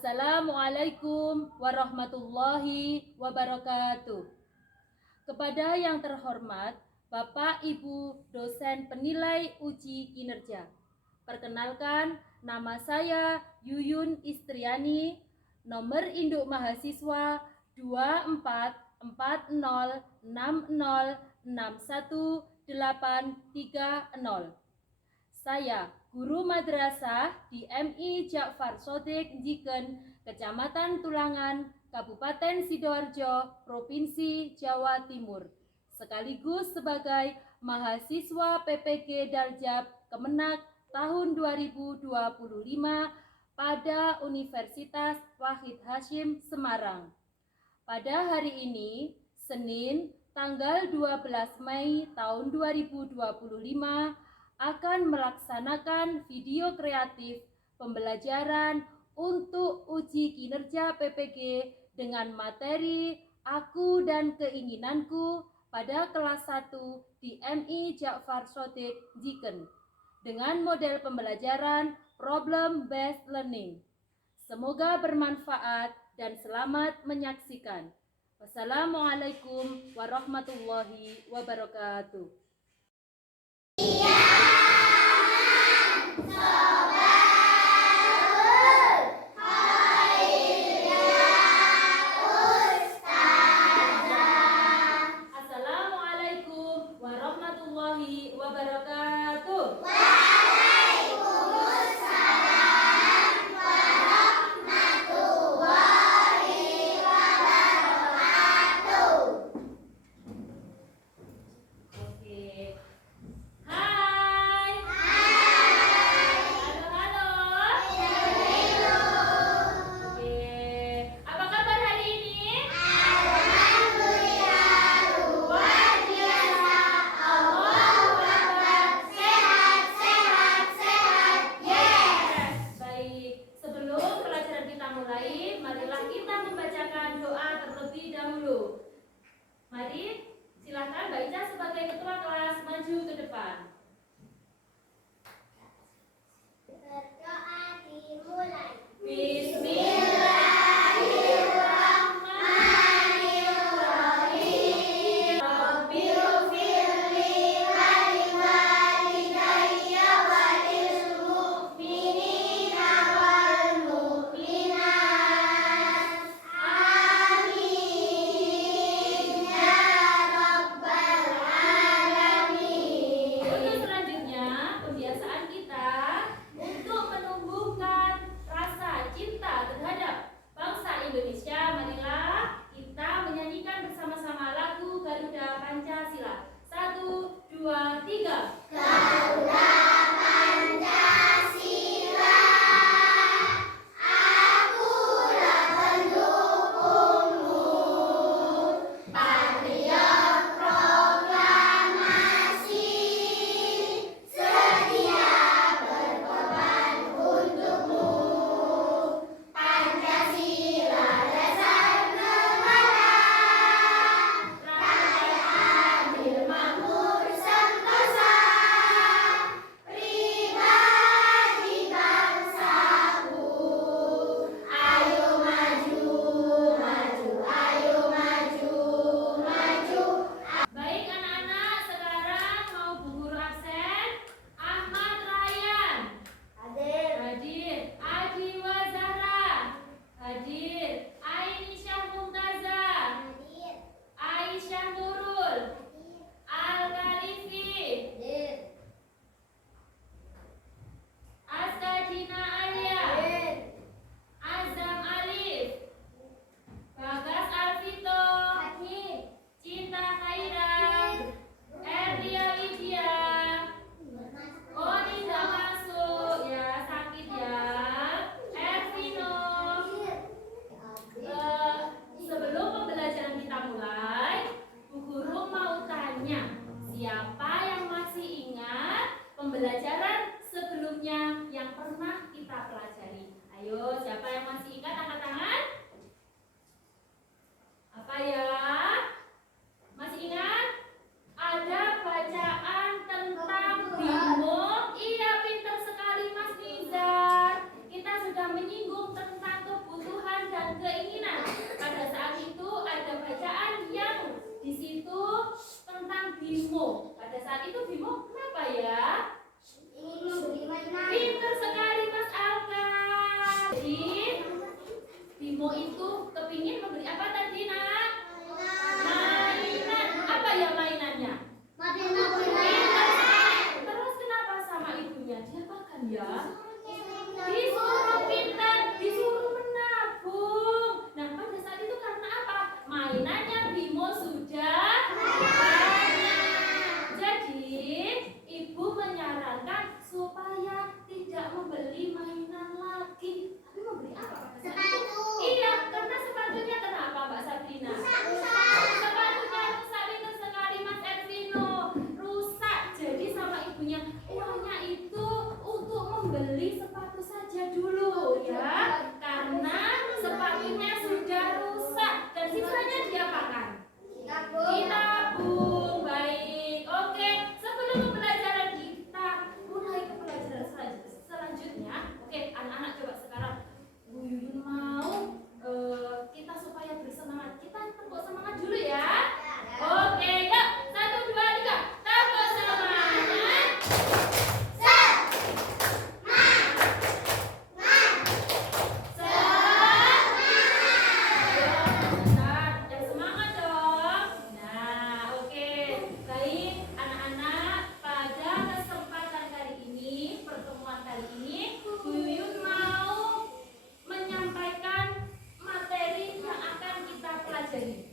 Assalamualaikum warahmatullahi wabarakatuh. Kepada yang terhormat Bapak Ibu dosen penilai uji kinerja. Perkenalkan, nama saya Yuyun Istriani, nomor induk mahasiswa 244606061830. Saya guru madrasah di MI Ja'far Shodiq Njiken, Kecamatan Tulangan, Kabupaten Sidoarjo, Provinsi Jawa Timur, sekaligus sebagai mahasiswa PPG Daljab Kemenak tahun 2025 pada Universitas Wahid Hasyim Semarang. Pada hari ini, Senin, tanggal 12 Mei tahun 2025, akan melaksanakan video kreatif pembelajaran untuk uji kinerja PPG dengan materi Aku dan Keinginanku pada kelas 1 di MI Ja'far Shodiq Njiken dengan model pembelajaran Problem Based Learning. Semoga bermanfaat dan selamat menyaksikan. Wassalamualaikum warahmatullahi wabarakatuh. Assalamualaikum warahmatullahi wabarakatuh. Waalaikumsalam warahmatullahi wabarakatuh. Oke. Hai. Halo. Halo. Oke. Apa kabar hari ini? Alhamdulillah luar biasa. Allahu Akbar. Sehat, sehat, sehat. Yes. Baik, sebelum pelajaran kita mulai, marilah kita membacakan doa terlebih dahulu. Mari, silakan Mbak Ica sebagai ketua kelas maju ke depan. Berdoa dimulai. Bismillahirrahmanirrahim. Rabbighfirli wa liwalidayya wa lil mu'minina wal mu'minat. Amin ya rabbal alamin. Pada saat itu Bimo kenapa ya? Ingin membeli mainan. Pintar sekali Mas Alka. Jadi Bimo itu kepingin membeli apa tadi nak? Mainan. Apa ya mainannya? Terus kenapa sama ibunya? Dia makan ya? Disuruh pintar, disuruh menabung. Nah pada saat itu karena apa? Mainannya Bimo sudah banyak. Jadi ibu menyarankan supaya tidak membeli mainan lagi, tapi membeli apa? Sepatu. Iya, karena sepatunya kenapa Mbak Sabrina? Sepatunya rusak, pintar sekali Mas Ervino. Rusak. Jadi sama ibunya uangnya itu untuk membeli sepatu saja dulu ya. Karena sepatunya sudah rusak dan sisanya diapakan? Ditabung. Baik. Oke, sebelum pembelajaran kita mulai ke pelajaran selanjutnya. Oke, anak-anak coba sekarang Bu Yuyun mau kita supaya bersemangat. Kita tepuk semangat dulu ya. Oke, yuk. 1, 2, 3. Tepuk semangat. Yang semangat dong. Nah, oke. Baik, anak-anak, pada kesempatan kali ini, pertemuan kali ini, Bu Yuyun mau menyampaikan materi yang akan kita pelajari.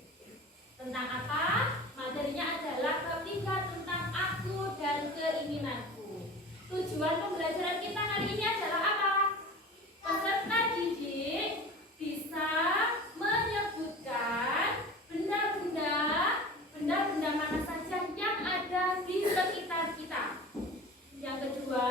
Tentang apa? Materinya adalah bab 3 tentang aku dan keinginanku. Tujuan pembelajaran kita kali ini adalah apa? Peserta didik bisa menyebutkan benda-benda mana saja yang ada di sekitar kita. Yang kedua,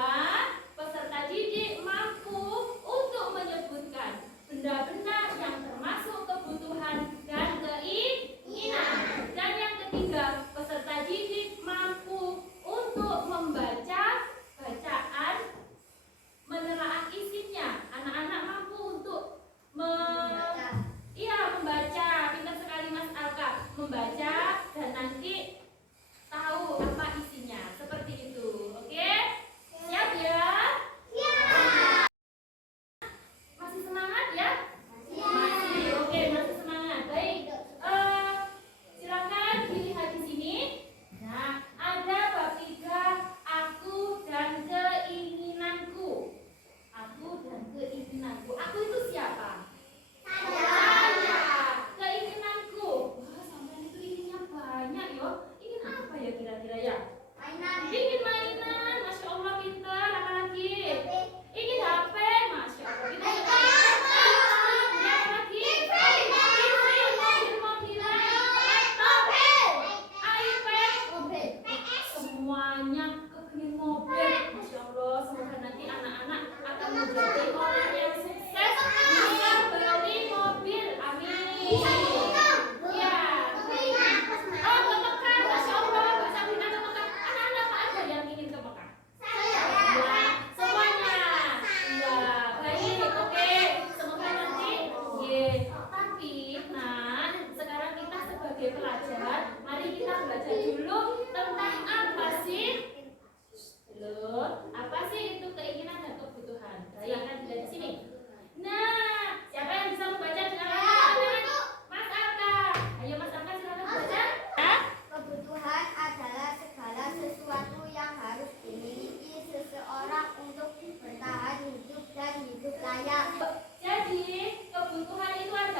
peserta didik mampu untuk menyebutkan benda-benda yang termasuk kebutuhan dan keinginan. Dan yang ketiga, peserta didik mampu untuk membaca bacaan, menelaah isinya. Anak-anak mampu untuk membaca. Pintar sekali Mas Alka. Membaca dan nanti tahu apa isinya. Seperti itu. Oke? Siap ya? Masih semangat ya? Masih. Oke, masih semangat. Baik. Silakan dilihat di sini. Nah, ada bab 3 aku dan keinginanku. Aku dan keinginanku. Aku itu siapa? Saya. Keinginanku. Wah, sampean itu inginnya banyak yo. Ingin apa ya kira-kira ya? Ingin mainan. Masya Allah pintar. Apa lagi? Ingin HP. Masya Allah pintar. Ya, lagi. Mobil-mobilan. Laptop. iPad. Semuanya kepingin mobil. Masya Allah, semoga nanti anak-anak akan menjadi orang yang sukses bisa beli mobil. Amin. Ya. Oh, ke Mekah. Masya Allah, Mbak Sabrina ke Mekah. Anak-anak apa ada yang ingin ke Mekah? Ya, semuanya. Ya, baik. Oke. Semoga nanti. Ye. Tapi, nah, sekarang kita sebagai pelajar, mari kita belajar dulu tentang apa sih? Belum. Apa sih itu keinginan dan kebutuhan? Silakan dilihat di sini. Nah, siapa yang bisa membaca dengan Mas Alka? Ayo Mas Alka silakan baca. Kebutuhan adalah segala sesuatu yang harus dimiliki seseorang untuk bertahan hidup dan hidup layak. Jadi, kebutuhan itu ada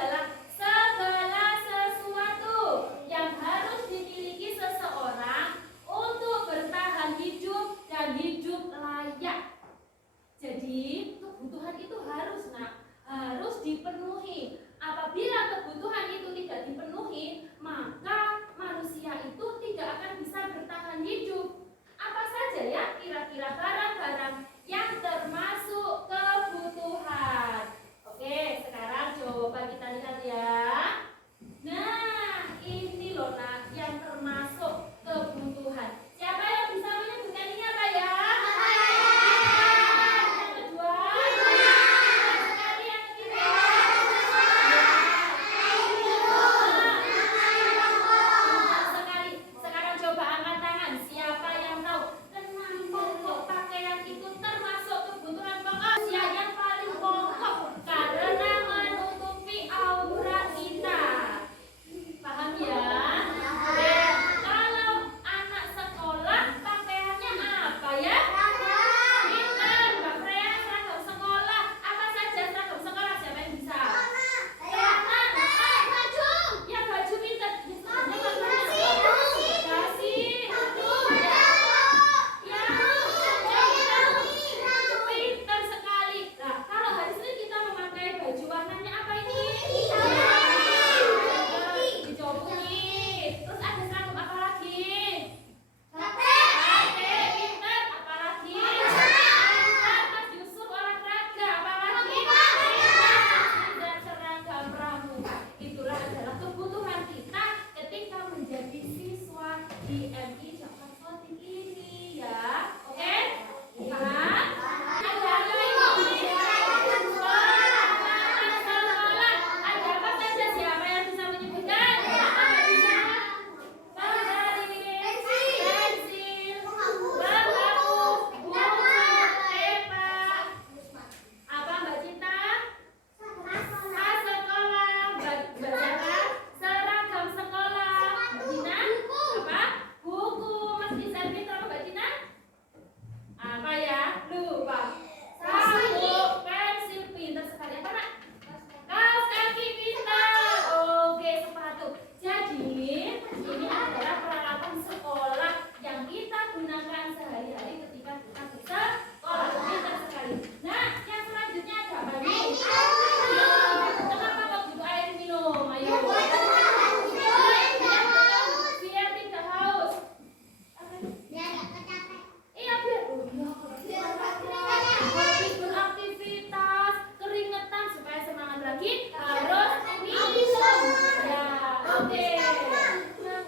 lagi harus dihitung. Ya, oke.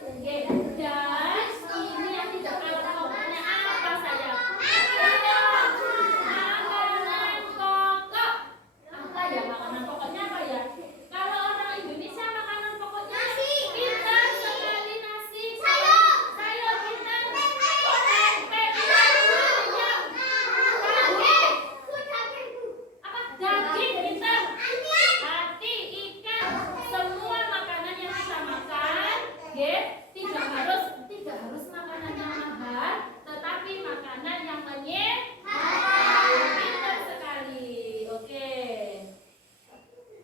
Oke, dan ini yang tidak kalah pokoknya apa sayang? Makanan pokok. Apa ya makanan pokoknya apa ya? Kalau orang Indonesia makanan pokoknya pintar sekali nasi. Sayur pintar. Tempe pintar. Apa? Daging pintar. Hati, ikan, semua makanan yang kita makan, tidak harus makanan yang mahal, tetapi makanan yang menyehat. Pintar sekali. Oke.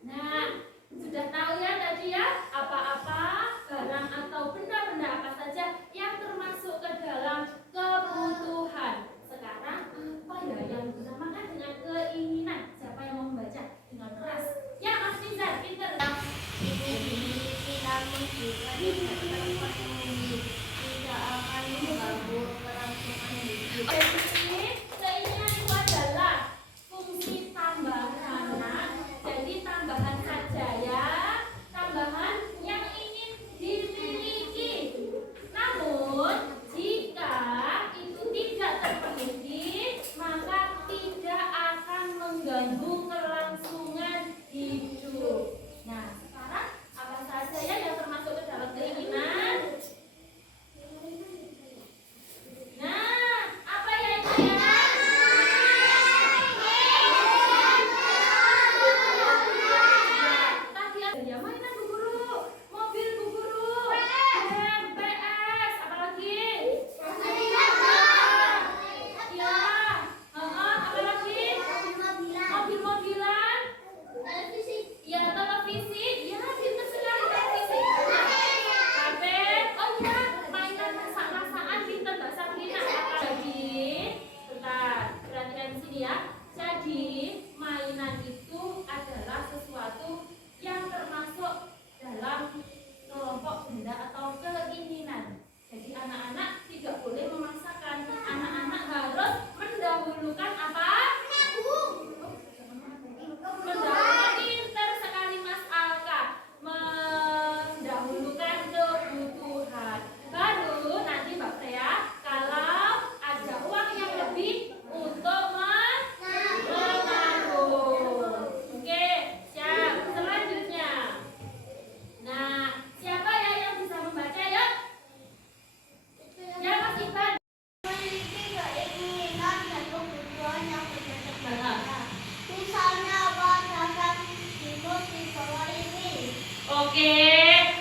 Nah, sudah tahu ya tadi ya apa-apa barang atau benda-benda apa saja yang termasuk ke dalam kebutuhan. Sekarang apa ya yang dinamakan dengan keinginan? Siapa yang mau membaca dengan keras? Ya, Mas Nizar, pintar. Ini dimiliki namun juga tidak terpenuhi, tidak akan mengganggu kelangsungan hidup. Jadi, keinginan itu adalah fungsi tambahan. Jadi tambahan saja ya, tambahan yang ingin dimiliki. Namun jika itu tidak terpenuhi, maka tidak akan mengganggu kelangsungan hidup. Nah, sekarang apa saja ya yang termasuk ke dalam keinginan? Nah, apa ya itu ya? Tadi ada ya mainan Bu Guru, mobil Bu Guru, PS, apa lagi? Ya, apa lagi? Mobil-mobilan, ya televisi, ya pintar sekali televisi. HP, oh iya, mainan masak-masakan pintar Mbak Sabrina. Jadi, bentar, perhatikan di sini ya. Jadi, mainan itu adalah sesuatu yang termasuk dalam kelompok benda atau keinginan. Jadi anak-anak tidak boleh memaksakan. Anak-anak harus mendahulukan apa? Mendahulukan, pintar sekali Mas Alka. Mendahulukan kebutuhan. Baru nanti Mbak Freya kalau ada uang yang lebih untuk menabung. Oke, siap. Selanjutnya. Nah, siapa ya yang bisa membaca ya? Ya Mas Ivan. Memiliki keinginan dan kebutuhan yang berbeda-beda. Misalnya berdasarkan hidup di bawah ini. Oke,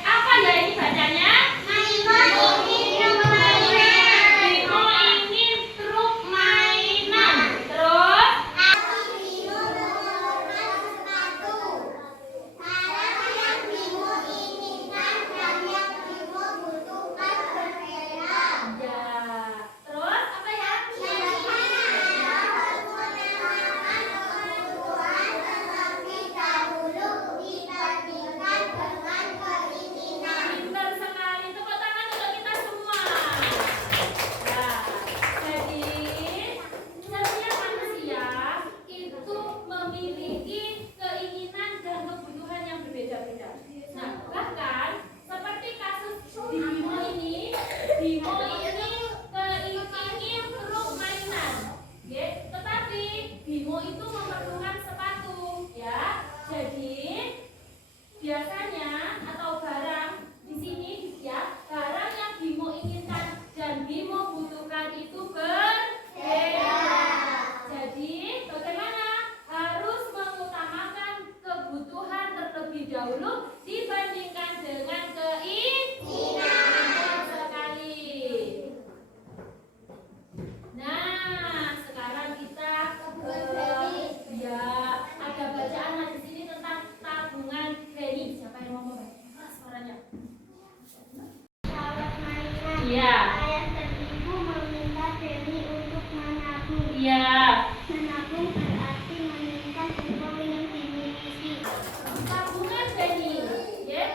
apa ya ini bacanya? Bimo ingin truk mainan. Terus Aku Bimo mengeluarkan sepatu. Barang yang Bimo inginkan dan yang Bimo butuhkan berbeda. ya. Terus apa ya? Anda harus menentukan kebutuhan terlebih dahulu dibandingkan dengan keinginan. Pintar sekali. Tepuk tangan untuk kita semua. Nah, jadi setiap manusia itu memiliki keinginan dan kebutuhan yang berbeda-beda. Nah, bahkan seperti kasus Bimo ini, Bimo ini ingin truk mainan, tetapi Bimo itu memerlukan sepatu, ya. Jadi biasanya atau barang di sini ya, barang yang Bimo inginkan dan Bimo butuhkan itu berbeda. Jadi bagaimana? Harus mengutamakan kebutuhan terlebih dahulu dibandingkan dengan keinginan. Benar sekali. Nah, sekarang kita ya ada bacaan di sini tentang tabungan Benny. Siapa yang mau membaca? Suaranya. Sahabat mainan. Iya. Ayah dan ibu meminta Femi untuk menabung. Iya. Menabung berarti menyimpan uang yang dimiliki. Tabungan Benny, ya.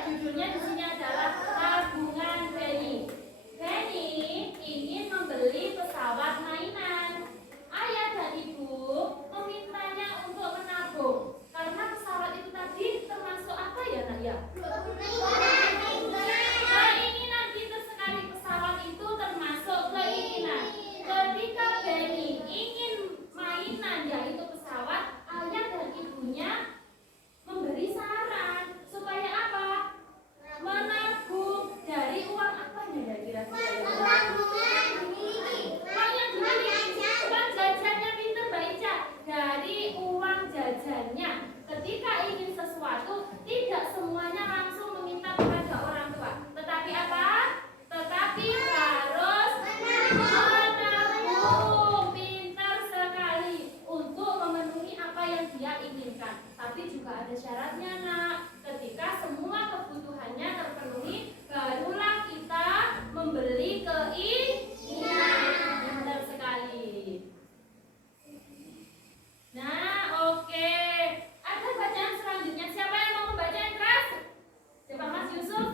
syaratnya nak. Ketika semua kebutuhannya terpenuhi, barulah kita membeli keinginan. Benar sekali. Nah, oke. Ada bacaan selanjutnya. Siapa yang mau membaca yang keras? Coba Mas Yusuf.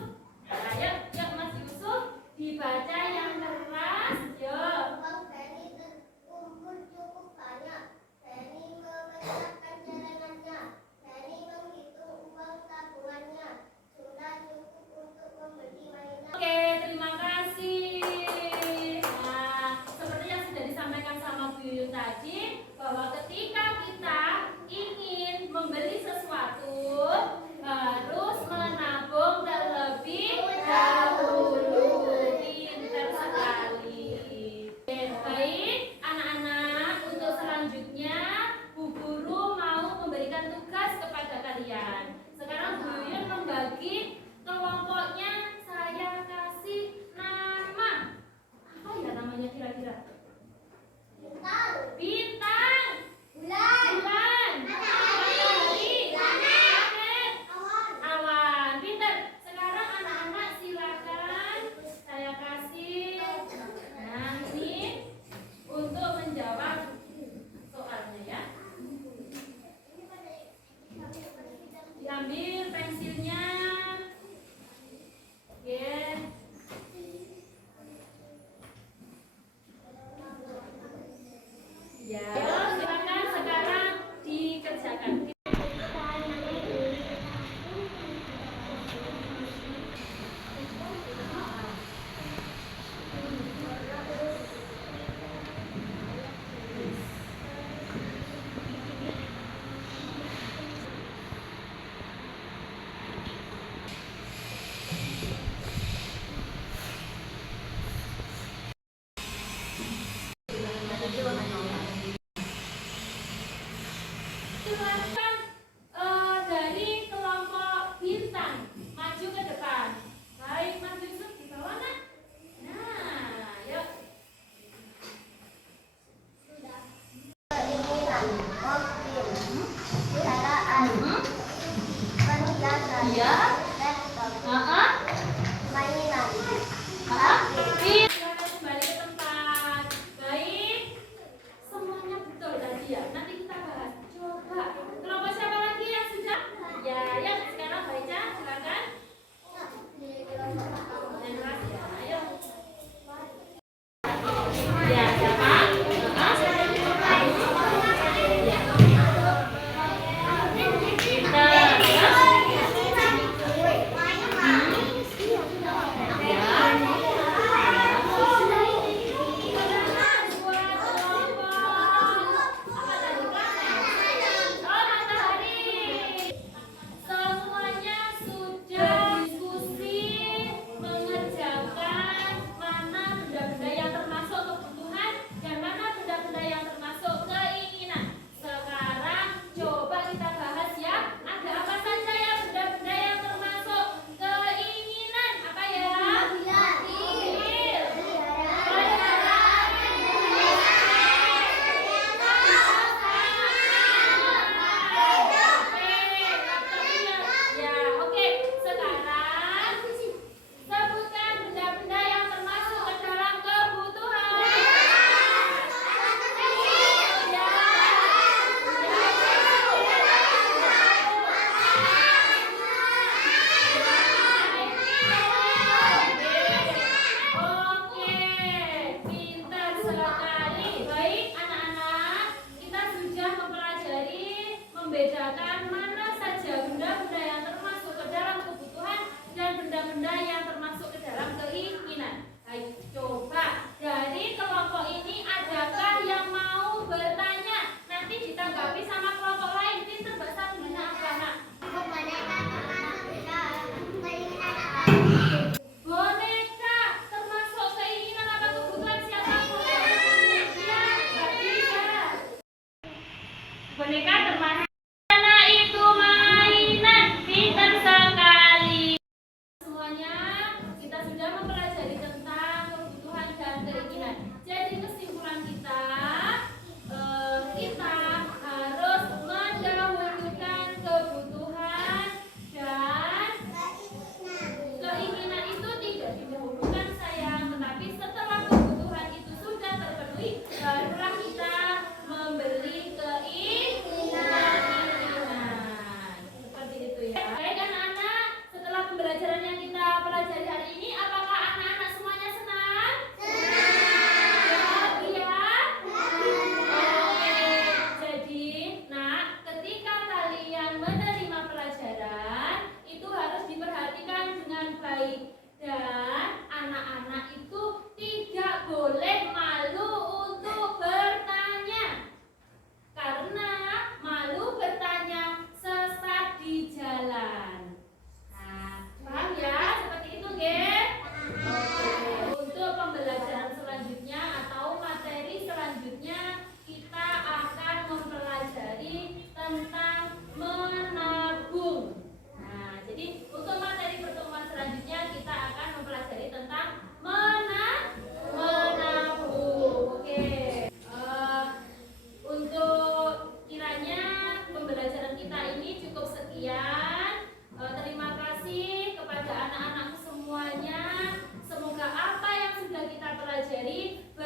Ayo, yuk Mas Yusuf. Dibaca yang keras. Yuk. Uang Feni terkumpul cukup banyak. Feni memecahkan celengannya. Feni menghitung uang tabungannya. Sudah cukup untuk membeli mainan. Oke, terima kasih. Nah, seperti yang sudah disampaikan sama Bu Yuyun tadi, bahwa ketika kita ingin membeli sesuatu, harus menabung terlebih dahulu. Pintar sekali. Oke, baik, anak-anak, untuk selanjutnya Bu Guru mau memberikan tugas kepada kalian. Sekarang Bu Yuyun membagi kelompoknya, saya kasih nama. Apa ya namanya kira-kira? Bintang, Bintang, bulan, bulan, matahari, planet, awan. awan. Pintar. Sekarang anak-anak silakan saya kasih. Nah, ini untuk menjawab soalnya ya. Diambil pensilnya. Oke. Ya, silakan sekarang dikerjakan. Silakan dari kelompok bintang maju ke depan. Baik, Mas Yusuf di bawah nak. Nah, yuk. Keinginan, mobil, kendaraan, perhiasan, Iya. laptop, mainan. Silakan kembali ke tempat. Baik, semuanya betul tadi ya. Nanti kita bahas. Coba kelompok siapa lagi yang sudah? Ya, yang sekarang baca silakan. Yang keras ya. Ayo. Ya, siapa? Pintar.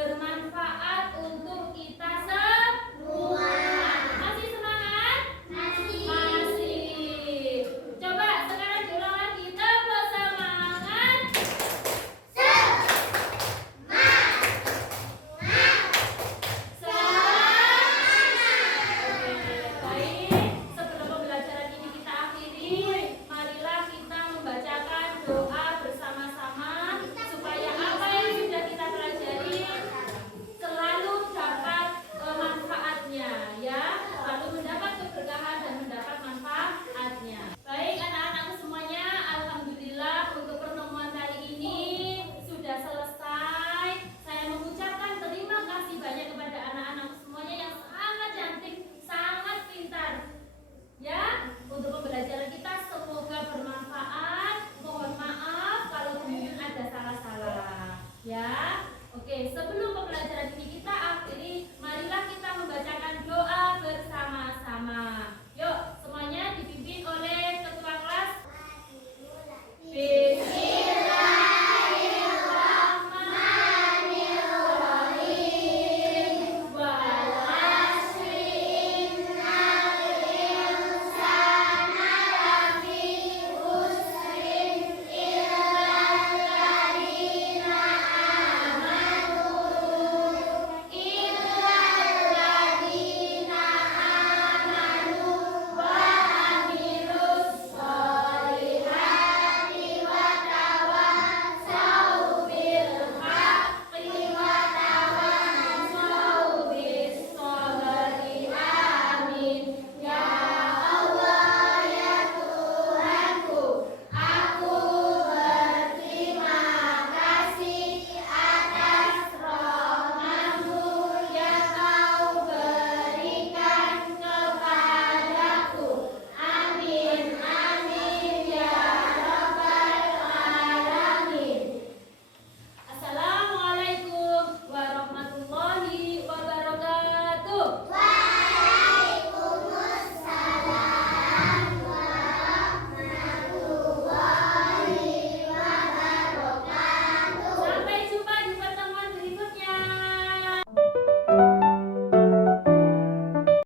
bermanfaat